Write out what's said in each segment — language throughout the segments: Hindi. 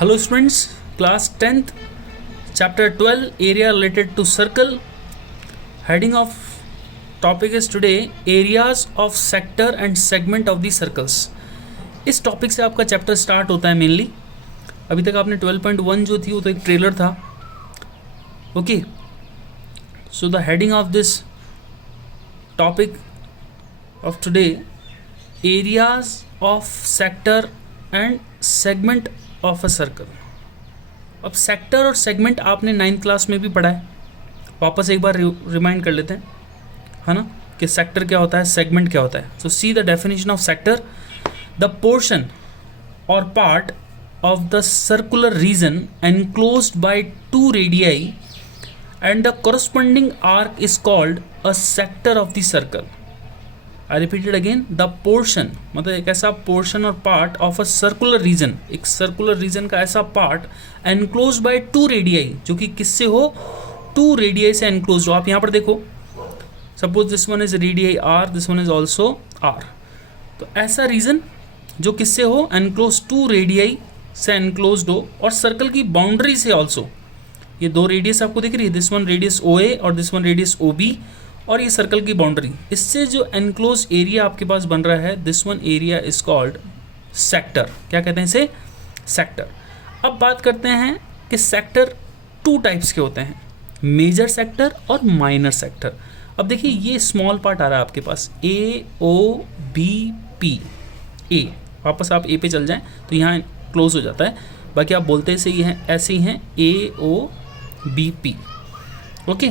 Hello students, class 10th, chapter 12, area related to circle. Heading of topic is today areas of sector and segment of the circles. इस टॉपिक से आपका चैप्टर स्टार्ट होता है मेनली. अभी तक आपने 12.1 जो थी वो तो एक ट्रेलर था. Okay, so the heading of this topic of today, areas of sector and segment of a circle. अब सेक्टर और सेगमेंट आपने 9th क्लास में भी पढ़ा है. वापस एक बार रिमाइंड कर लेते हैं, है ना, कि सेक्टर क्या होता है, सेगमेंट क्या होता है. So see the definition of sector: the portion or part of the circular region enclosed by 2 radii and the corresponding arc is called a sector of the circle. I repeat it again. The portion मतलब एक ऐसा portion or part of a circular reason, एक सर्कुलर रीजन का ऐसा पार्ट एनक्लोज बाय 2 रेडियाई, जो कि किससे हो, 2 रेडियाई से एनक्लोज हो. आप यहाँ पर देखो, suppose this one is radii R, this one is also R. तो ऐसा रीजन जो किससे हो, एनक्लोज 2 रेडियाई से एनक्लोज हो, और सर्कल की बाउंड्री से ऑल्सो. ये 2 रेडियस आपको दिख रही है, this one radius O A और this one radius O B, और ये सर्कल की बाउंड्री. इससे जो एनक्लोज एरिया आपके पास बन रहा है, this one area is called sector. क्या कहते हैं इसे, सेक्टर. अब बात करते हैं कि सेक्टर 2 टाइप्स के होते हैं, मेजर सेक्टर और माइनर सेक्टर. अब देखिए, ये स्मॉल पार्ट आ रहा है आपके पास, ए ओ बी पी. ए, वापस आप ए पे चल जाएं तो यहाँ क्लोज हो जाता है. बाकी आप बोलते से ही हैं, ऐसे ही हैं, ए ओ बी पी. ओके,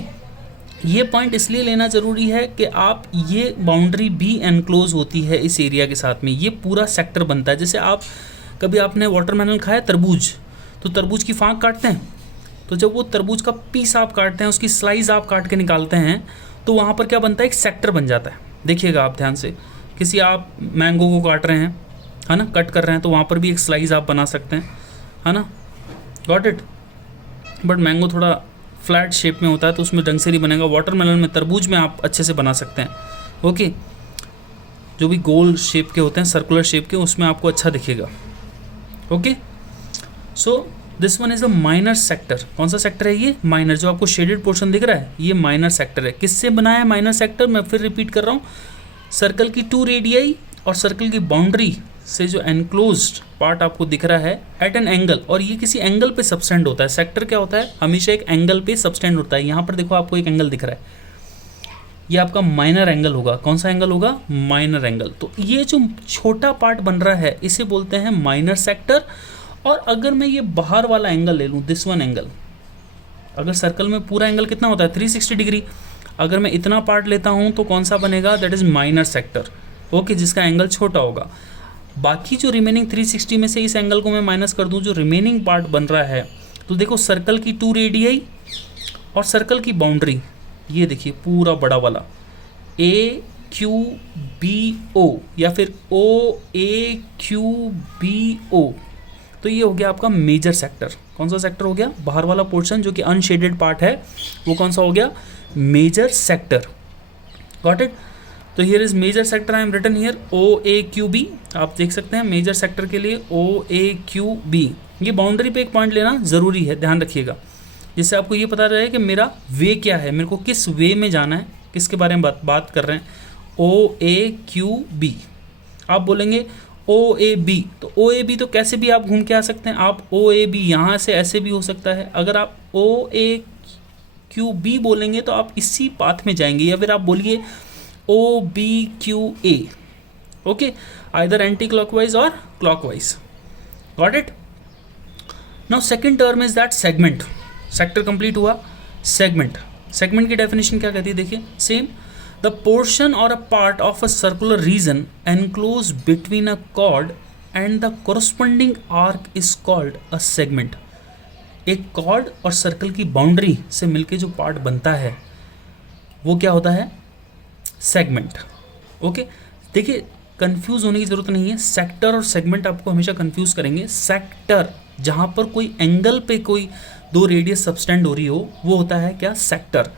ये पॉइंट इसलिए लेना ज़रूरी है कि आप ये बाउंड्री भी एनक्लोज होती है इस एरिया के साथ में, ये पूरा सेक्टर बनता है. जैसे आप कभी आपने वाटरमेलन खाया, तरबूज, तो तरबूज की फांक काटते हैं, तो जब वो तरबूज का पीस आप काटते हैं, उसकी स्लाइस आप काट के निकालते हैं, तो वहाँ पर क्या बनता है, एक सेक्टर बन जाता है. देखिएगा आप ध्यान से, किसी आप मैंगो को काट रहे हैं, है ना, कट कर रहे हैं, तो वहाँ पर भी एक स्लाइस आप बना सकते हैं, है ना, गॉट इट. बट मैंगो थोड़ा फ्लैट शेप में होता है तो उसमें ढंग से नहीं बनेगा. वाटरमेलन में, तरबूज में आप अच्छे से बना सकते हैं. ओके, जो भी गोल शेप के होते हैं, सर्कुलर शेप के, उसमें आपको अच्छा दिखेगा. Okay, so this one is a minor sector. कौन सा सेक्टर है ये, माइनर. जो आपको शेडेड पोर्शन दिख रहा है, ये माइनर सेक्टर है. किससे बनाया है माइनर सेक्टर, मैं फिर रिपीट कर रहा हूँ, सर्कल की 2 रेडियाई और सर्कल की बाउंड्री से जो एनक्लोज्ड पार्ट आपको दिख रहा है एट एन एंगल, और ये किसी एंगल पे सबस्टेंड होता है. सेक्टर क्या होता है, हमेशा एक एंगल पे सबस्टेंड होता है. यहाँ पर देखो, आपको एक एंगल दिख रहा है, ये आपका माइनर एंगल होगा. कौन सा एंगल होगा, माइनर एंगल. तो ये जो छोटा पार्ट बन रहा है, इसे बोलते हैं माइनर सेक्टर. और अगर मैं ये बाहर वाला एंगल ले लूँ, दिस वन एंगल, अगर सर्कल में पूरा एंगल कितना होता है, 360 डिग्री, अगर मैं इतना पार्ट लेता हूँ तो कौन सा बनेगा, that is minor sector. Okay, जिसका एंगल छोटा होगा. बाकी जो रिमेनिंग 360 में से इस एंगल को मैं माइनस कर दूं, जो रिमेनिंग पार्ट बन रहा है, तो देखो, सर्कल की 2 रेडियाई और सर्कल की बाउंड्री, ये देखिए पूरा बड़ा वाला ए क्यू बी ओ, या फिर ओ ए क्यू बी ओ. तो ये हो गया आपका मेजर सेक्टर. कौन सा सेक्टर हो गया, बाहर वाला पोर्शन जो कि अनशेडेड पार्ट है, वो कौन सा हो गया, मेजर सेक्टर. Got it. तो here is major sector, I am written here O A Q B. आप देख सकते हैं मेजर सेक्टर के लिए ओ ए क्यू बी. ये बाउंड्री पे एक पॉइंट लेना ज़रूरी है, ध्यान रखिएगा, जिससे आपको ये पता रहे कि मेरा वे क्या है, मेरे को किस वे में जाना है, किसके बारे में बात कर रहे हैं. ओ ए क्यू बी. आप बोलेंगे ओ ए बी, तो ओ ए बी तो कैसे भी आप घूम के आ सकते हैं. आप ओ ए बी यहाँ से ऐसे भी हो सकता है. अगर आप ओ ए क्यू बी बोलेंगे तो आप इसी पाथ में जाएंगे, या फिर आप बोलिए O B Q A. Okay, either anti clockwise or clockwise. Got it. Now second term is that segment. Sector complete हुआ, सेगमेंट. सेगमेंट की डेफिनेशन क्या कहती है, देखिए, same, the portion or a part of a circular region enclose between a chord and the corresponding arc is called a segment. एक कॉर्ड और सर्कल की बाउंड्री से मिलके जो पार्ट बनता है, वो क्या होता है, सेगमेंट. ओके, देखिए, कंफ्यूज होने की ज़रूरत नहीं है. सेक्टर और सेगमेंट आपको हमेशा कंफ्यूज करेंगे. सेक्टर, जहाँ पर कोई एंगल पे कोई 2 रेडियस सबस्टेंड हो रही हो, वो होता है क्या, सेक्टर.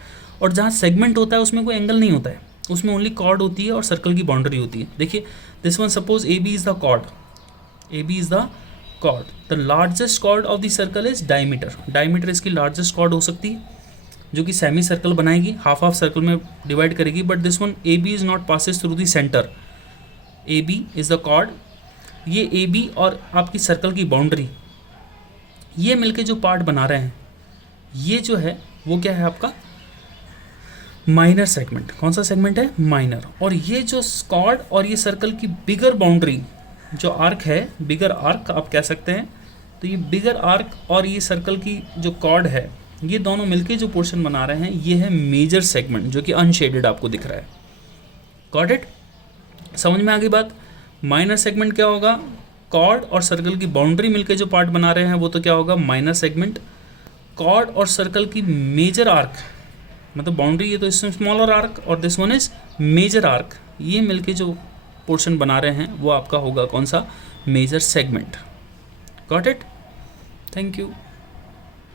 और जहाँ सेगमेंट होता है, उसमें कोई एंगल नहीं होता है, उसमें ओनली कॉर्ड होती है और सर्कल की बाउंड्री होती है. देखिए, this one, suppose A B is the chord, A B is the chord, the largest chord of the circle is diameter, diameter इसकी लार्जेस्ट कॉर्ड हो सकती है जो कि सेमी सर्कल बनाएगी, हाफ हाफ सर्कल में डिवाइड करेगी, but this one A B is not passes through the centre, A B is the chord, ये ए बी और आपकी सर्कल की बाउंड्री ये मिलके जो पार्ट बना रहे हैं ये जो है वो क्या है आपका माइनर सेगमेंट। कौन सा सेगमेंट है? माइनर। और ये जो कॉर्ड और ये सर्कल की बिगर बाउंड्री जो आर्क है, बिगर आर्क आप कह सकते हैं, तो ये बिगर आर्क और ये सर्कल की जो कॉर्ड है ये दोनों मिलके जो पोर्शन बना रहे हैं ये है मेजर सेगमेंट जो कि अनशेडेड आपको दिख रहा है। Got it? समझ में आ गई बात? माइनर सेगमेंट क्या होगा? कॉर्ड और सर्कल की बाउंड्री मिलके जो पार्ट बना रहे हैं वो तो क्या होगा? Minor segment. कॉर्ड और सर्कल की मेजर आर्क, मतलब बाउंड्री ये तो इसमें स्मॉलर आर्क और this one is major arc, ये मिलके जो पोर्शन बना रहे हैं वो आपका होगा कौन सा? Major segment. Got it? Thank you.